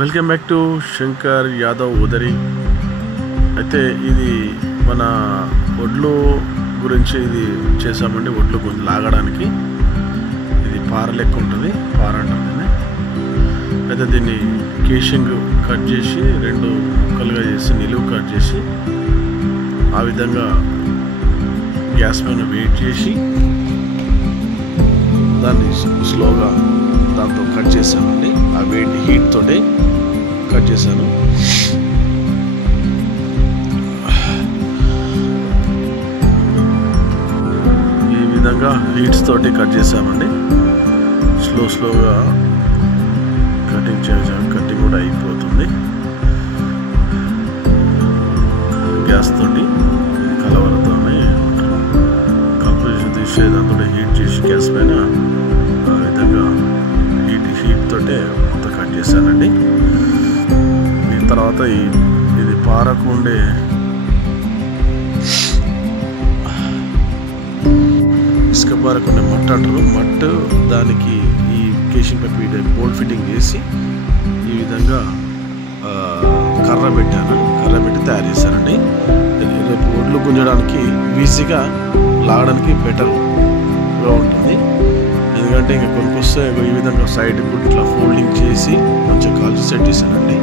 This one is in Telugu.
Welcome back to Shankar Yadav ఉదరి. అయితే ఇది మన ఒడ్లు గురించి ఇది చేసామండి. ఒడ్లు కొంచెం లాగడానికి ఇది పార లెక్క ఉంటుంది, పార అంటారు దీన్ని. అయితే దీన్ని కేషింగ్ కట్ చేసి 2 ముక్కలుగా చేసి నిలువు కట్ చేసి ఆ విధంగా గ్యాస్ పైన వెయిట్ చేసి దాన్ని స్లోగా దాంతో కట్ చేశానండి. ఆ వేడి హీట్ తోటి కట్ చేశాను. ఈ విధంగా హీట్స్ తోటి కట్ చేసామండి. స్లోగా కటింగ్ కూడా అయిపోతుంది. గ్యాస్ తోటి కలవరతోనే కలిపి తీసే దాంతో హీట్ చేసి గ్యాస్ పైన ఆ విధంగా హీట్ తోటే మొత్తం కట్ చేశానండి. దీని తర్వాత ఇది పారకు ఉండే ఇసుక పారకు ఉండే మట్టు అంటారు. మట్టు దానికి ఈ కేషింగ్ పైప్ బోల్ట్ ఫిట్టింగ్ చేసి ఈ విధంగా కర్ర పెట్టి తయారు చేశానండి. రేపు ఒడ్లు గుంజడానికి ఈజీగా లాగడానికి బెటర్గా ఉంటుంది. ఎందుకంటే ఇంకా కొనుక్కొస్తే ఈ విధంగా సైడ్ ఇట్లా ఫోల్డింగ్ చేసి మంచిగా కాల్చి సెట్ చేశానండి.